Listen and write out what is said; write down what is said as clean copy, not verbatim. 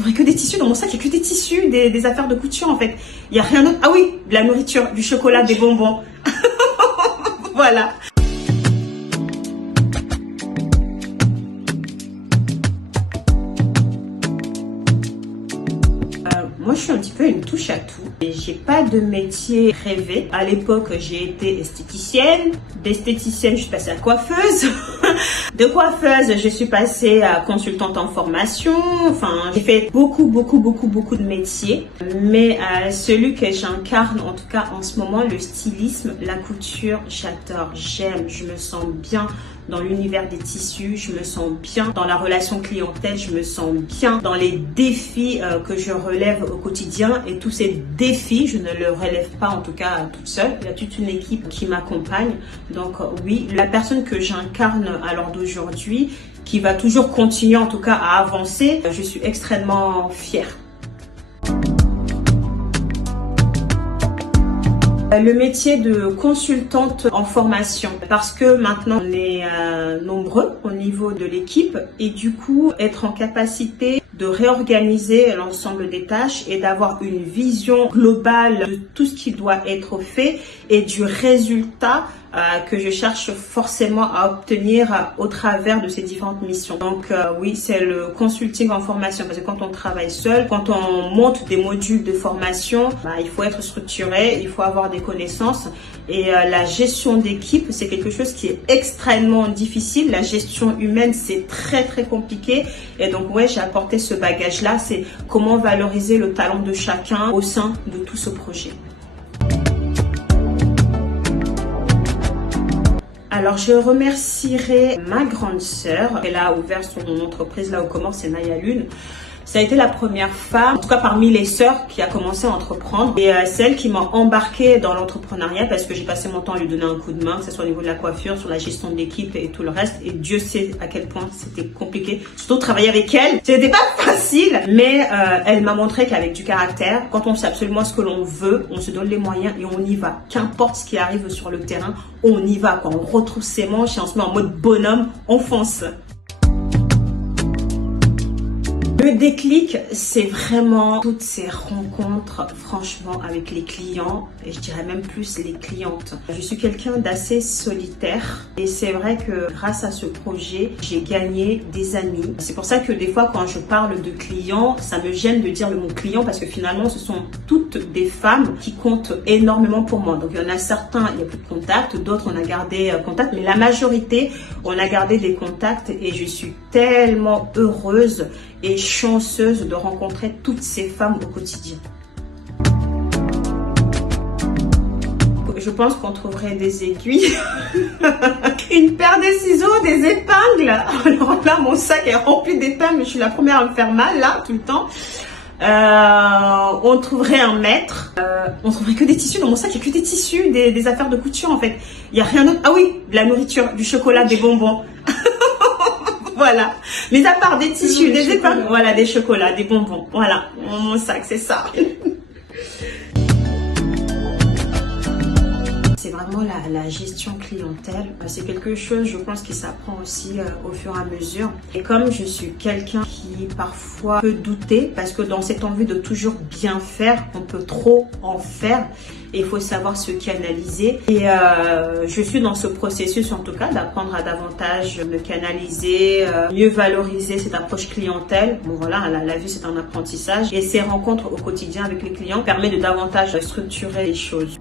trouverez que des tissus dans mon sac, il n'y a que des tissus, des affaires de couture en fait. Il n'y a rien d'autre. Ah oui, de la nourriture, du chocolat, des bonbons. Voilà. Moi, je suis un petit peu une touche à tout. J'ai pas de métier rêvé. À l'époque, j'ai été esthéticienne. D'esthéticienne, je suis passée à coiffeuse. De coiffeuse, je suis passée à consultante en formation. Enfin, j'ai fait beaucoup de métiers. Mais celui que j'incarne, en tout cas en ce moment, le stylisme, la couture, j'adore, j'aime, je me sens bien dans l'univers des tissus, je me sens bien dans la relation clientèle, je me sens bien dans les défis que je relève au quotidien. Et tous ces défis, je ne les relève pas en tout cas toute seule. Il y a toute une équipe qui m'accompagne. Donc oui, la personne que j'incarne à l'heure d'aujourd'hui, qui va toujours continuer en tout cas à avancer, je suis extrêmement fière. Le métier de consultante en formation, parce que maintenant on est nombreux au niveau de l'équipe et du coup être en capacité de réorganiser l'ensemble des tâches et d'avoir une vision globale de tout ce qui doit être fait et du résultat que je cherche forcément à obtenir au travers de ces différentes missions. Donc oui, c'est le consulting en formation, parce que quand on travaille seul, quand on monte des modules de formation, il faut être structuré, il faut avoir des connaissances et la gestion d'équipe, c'est quelque chose qui est extrêmement difficile. La gestion humaine, c'est très compliqué et donc ouais, j'ai apporté ce bagage-là, c'est comment valoriser le talent de chacun au sein de tout ce projet. Alors, je remercierai ma grande sœur. Elle a ouvert son entreprise là aux Comores, c'est Naya Lune. Ça a été la première femme, en tout cas parmi les sœurs, qui a commencé à entreprendre. Et celle qui m'a embarquée dans l'entrepreneuriat parce que j'ai passé mon temps à lui donner un coup de main, que ce soit au niveau de la coiffure, sur la gestion de l'équipe et tout le reste. Et Dieu sait à quel point c'était compliqué. Surtout travailler avec elle, c'était pas facile. Mais elle m'a montré qu'avec du caractère, quand on sait absolument ce que l'on veut, on se donne les moyens et on y va. Qu'importe ce qui arrive sur le terrain, on y va. Quand on retrouve ses manches et on se met en mode bonhomme, on fonce. Le déclic, c'est vraiment toutes ces rencontres, franchement, avec les clients, et je dirais même plus les clientes. Je suis quelqu'un d'assez solitaire et c'est vrai que grâce à ce projet, j'ai gagné des amis. C'est pour ça que des fois, quand je parle de clients, ça me gêne de dire le mot client parce que finalement, ce sont toutes des femmes qui comptent énormément pour moi. Donc, il y en a certains, il n'y a plus de contact, d'autres, on a gardé contact, mais la majorité, on a gardé des contacts et je suis tellement heureuse et chanceuse de rencontrer toutes ces femmes au quotidien. Je pense qu'on trouverait des aiguilles, une paire de ciseaux, des épingles. Alors là, mon sac est rempli d'épingles, je suis la première à me faire mal là, tout le temps. On trouverait un mètre. On trouverait que des tissus dans mon sac, il n'y a que des tissus, des affaires de couture en fait. Il n'y a rien d'autre. Ah oui, de la nourriture, du chocolat, des bonbons. Voilà, mais à part des tissus, des épingles, voilà, des chocolats, des bonbons, voilà, mon sac, c'est ça. C'est vraiment la gestion clientèle, c'est quelque chose, je pense, qui s'apprend aussi au fur et à mesure. Et comme je suis quelqu'un qui parfois peut douter, parce que dans cette envie de toujours bien faire, on peut trop en faire. Et il faut savoir se canaliser. Et je suis dans ce processus, en tout cas, d'apprendre à davantage me canaliser, mieux valoriser cette approche clientèle. Bon voilà, la vie c'est un apprentissage. Et ces rencontres au quotidien avec les clients permettent de davantage structurer les choses.